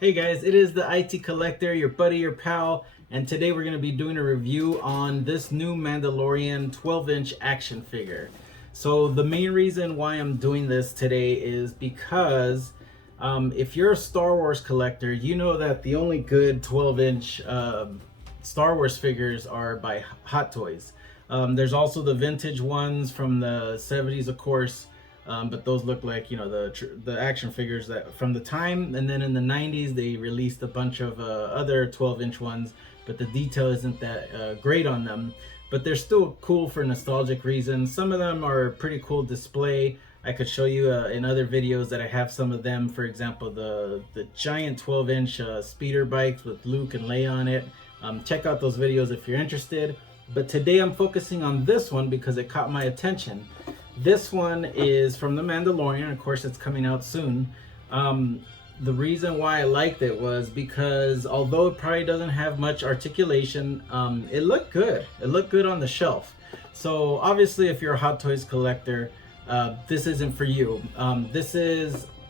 Hey guys, it is the IT Collector, your buddy, your pal, and today we're going to be doing a review on this new Mandalorian 12-inch action figure. So the main reason why I'm doing this today is because if you're a Star Wars collector, you know that the only good 12-inch Star Wars figures are by Hot Toys. There's also the vintage ones from the 70s, of course, but those look like the action figures that from the time. And then in the 90s they released a bunch of other 12-inch ones, but the detail isn't that great on them. But they're still cool for nostalgic reasons. Some of them are pretty cool display. I could show you in other videos that I have some of them. For example, the giant 12-inch speeder bikes with Luke and Leia on it. Check out those videos if you're interested. But today I'm focusing on this one because it caught my attention. This one is from The Mandalorian. Of course, it's coming out soon. The reason why I liked it was because although it probably doesn't have much articulation, it looked good. It looked good on the shelf. So obviously, if you're a Hot Toys collector, this isn't for you. I'm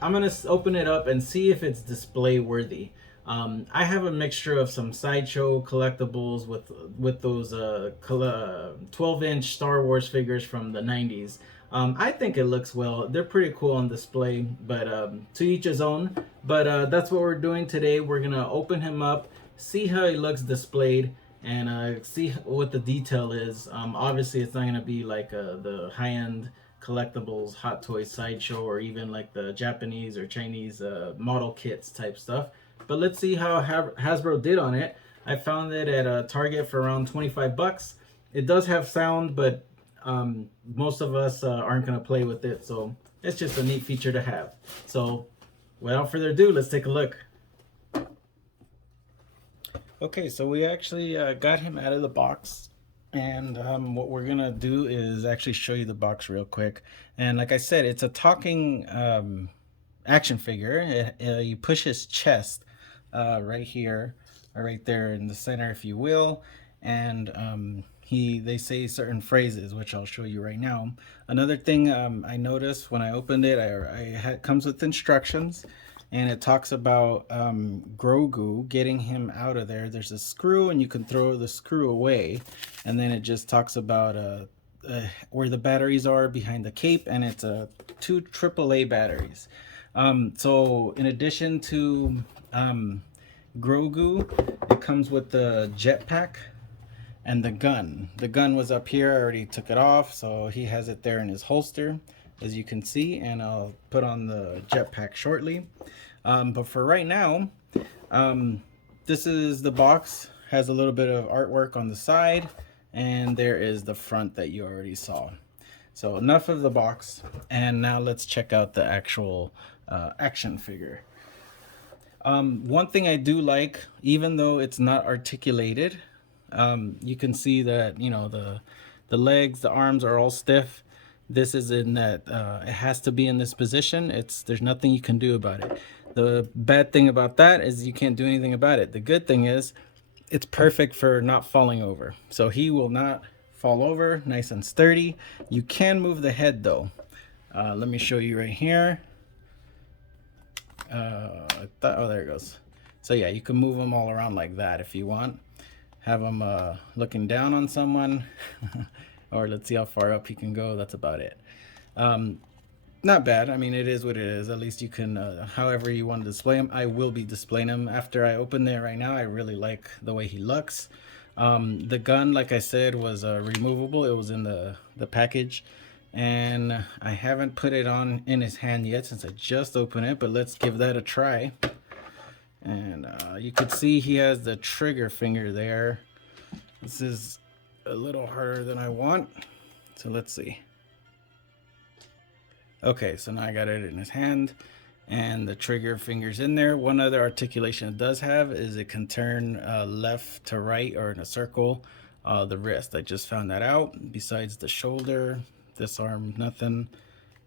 gonna open it up and see if it's display worthy. I have a mixture of some sideshow collectibles with those 12-inch Star Wars figures from the 90s. I think it looks well. They're pretty cool on display, but to each his own. But that's what we're doing today. We're gonna open him up, see how he looks displayed, and see what the detail is. Obviously, it's not gonna be like the high-end collectibles, Hot Toys sideshow, or even like the Japanese or Chinese model kits type stuff. But let's see how Hasbro did on it. I found it at a Target for around 25 bucks. It does have sound, but most of us aren't going to play with it, so it's just a neat feature to have. So without further ado, let's take a look. Okay, so we actually got him out of the box, and what we're gonna do is actually show you the box real quick. And like I said, it's a talking action figure. You push his chest right here, or right there in the center, if you will, and they say certain phrases, which I'll show you right now. Another thing I noticed when I opened it, it comes with instructions, and it talks about Grogu, getting him out of there. There's a screw, and you can throw the screw away, and then it just talks about where the batteries are behind the cape, and it's two AAA batteries. So in addition to Grogu, it comes with the jetpack and the gun. The gun was up here. I already took it off, so he has it there in his holster, as you can see, and I'll put on the jetpack shortly. But for right now, this is the box. Has a little bit of artwork on the side, and there is the front that you already saw. So enough of the box, and now let's check out the actual action figure. One thing I do like, even though it's not articulated, you can see that the legs, the arms are all stiff. This is in that it has to be in this position. There's nothing you can do about it. The bad thing about that is you can't do anything about it. The good thing is it's perfect for not falling over. So he will not fall over, nice and sturdy. You can move the head though. Let me show you right here. Oh, there it goes. So yeah, you can move them all around like that if you want. Have him looking down on someone, or let's see how far up he can go. That's about it. Not bad. I mean, it is what it is. At least you can, however you want to display him. I will be displaying him after I open it right now. I really like the way he looks. The gun, like I said, was removable. It was in the package, and I haven't put it on in his hand yet since I just opened it, but let's give that a try. And you can see he has the trigger finger there. This is a little harder than I want, so let's see. Okay, so now I got it in his hand, and the trigger finger's in there. One other articulation it does have is it can turn left to right, or in a circle, the wrist. I just found that out. Besides the shoulder, this arm, nothing,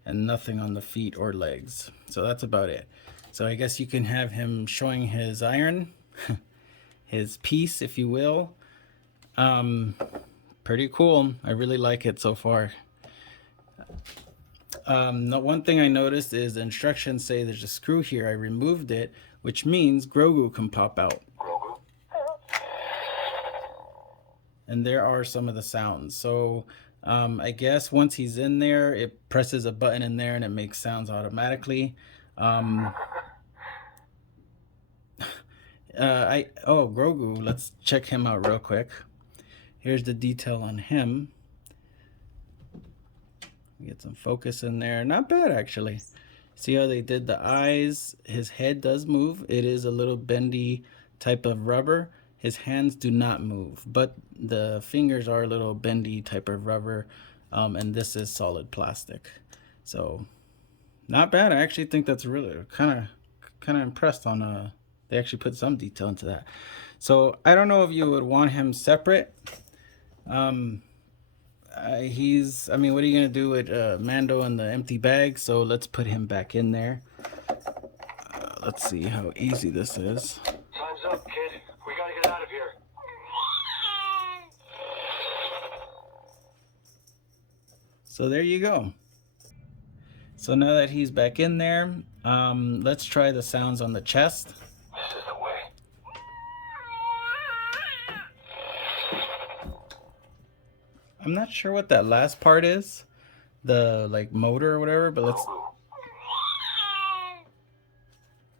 and nothing on the feet or legs. So that's about it. So I guess you can have him showing his iron, his piece, if you will. Pretty cool. I really like it so far. The one thing I noticed is the instructions say there's a screw here. I removed it. which means Grogu can pop out. And there are some of the sounds. So I guess once he's in there, it presses a button in there and it makes sounds automatically. Grogu, let's check him out real quick. Here's the detail on him. Get some focus in there. Not bad, actually. See how they did the eyes? His head does move. It is a little bendy type of rubber. His hands do not move, but the fingers are a little bendy type of rubber, and this is solid plastic. So not bad. I actually think that's really kind of impressed on they actually put some detail into that. So I don't know if you would want him separate. I mean, what are you gonna do with Mando and the empty bag? So let's put him back in there. Let's see how easy this is. Time's up, kid. We gotta get out of here. So there you go. So now that he's back in there, let's try the sounds on the chest. This is the way. I'm not sure what that last part is, the like motor or whatever, but let's.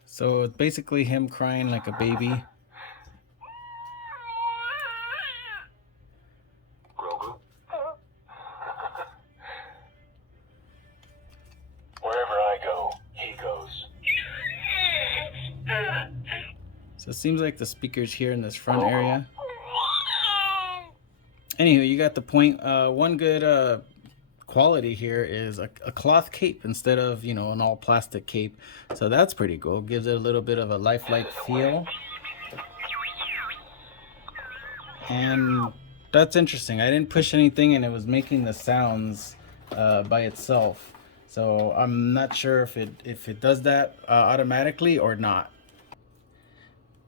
So it's basically him crying like a baby. Grogu. Wherever I go, he goes. So it seems like the speaker's here in this front area. Anywho, you got the point. One good quality here is a cloth cape instead of, you know, an all plastic cape. So that's pretty cool. Gives it a little bit of a lifelike feel. And that's interesting. I didn't push anything and it was making the sounds by itself. So I'm not sure if it does that automatically or not.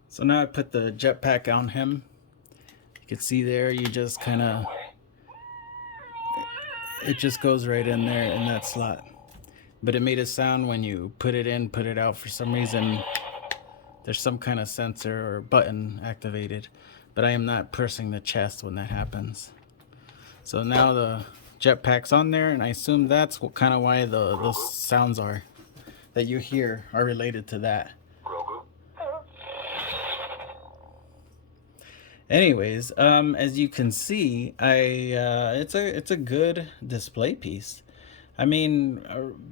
So now I put the jetpack on him. You can see there, you just kind of, it just goes right in there in that slot. But it made a sound when you put it in, put it out. For some reason, there's some kind of sensor or button activated. But I am not pressing the chest when that happens. So now the jetpack's on there, and I assume that's kind of why the sounds are that you hear are related to that. Anyways, as you can see, it's a good display piece. I mean,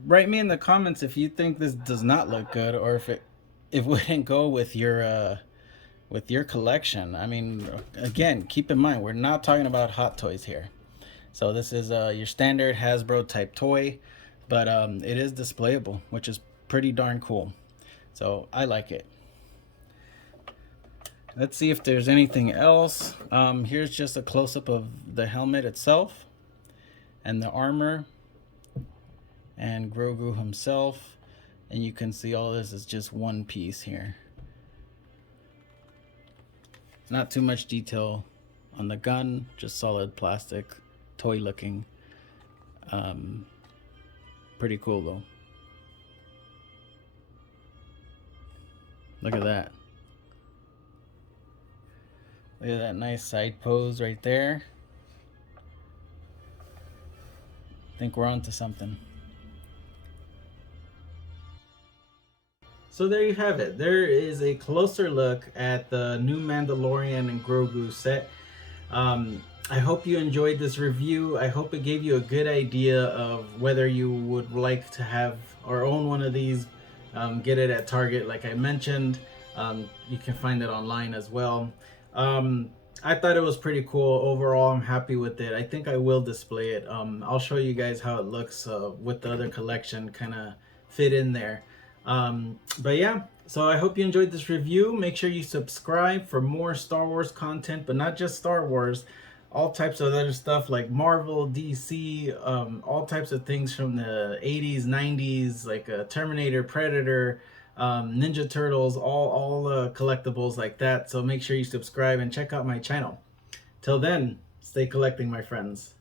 write me in the comments if you think this does not look good, or if it wouldn't go with your collection. I mean, again, keep in mind we're not talking about Hot Toys here. So this is your standard Hasbro type toy, but it is displayable, which is pretty darn cool. So I like it. Let's see if there's anything else. Here's just a close-up of the helmet itself and the armor and Grogu himself. And you can see all this is just one piece here. Not too much detail on the gun, just solid plastic, toy looking. Pretty cool though. Look at that. Look at that nice side pose right there. I think we're on to something. So there you have it. There is a closer look at the new Mandalorian and Grogu set. I hope you enjoyed this review. I hope it gave you a good idea of whether you would like to have or own one of these. Get it at Target, like I mentioned. You can find it online as well. I thought it was pretty cool. Overall, I'm happy with it. I think I will display it. I'll show you guys how it looks with the other collection kind of fit in there. But yeah, so I hope you enjoyed this review. Make sure you subscribe for more Star Wars content, but not just Star Wars, all types of other stuff like Marvel, DC, all types of things from the 80s, 90s, like Terminator, Predator, Ninja Turtles, all collectibles like that. So make sure you subscribe and check out my channel. Till then, stay collecting, my friends.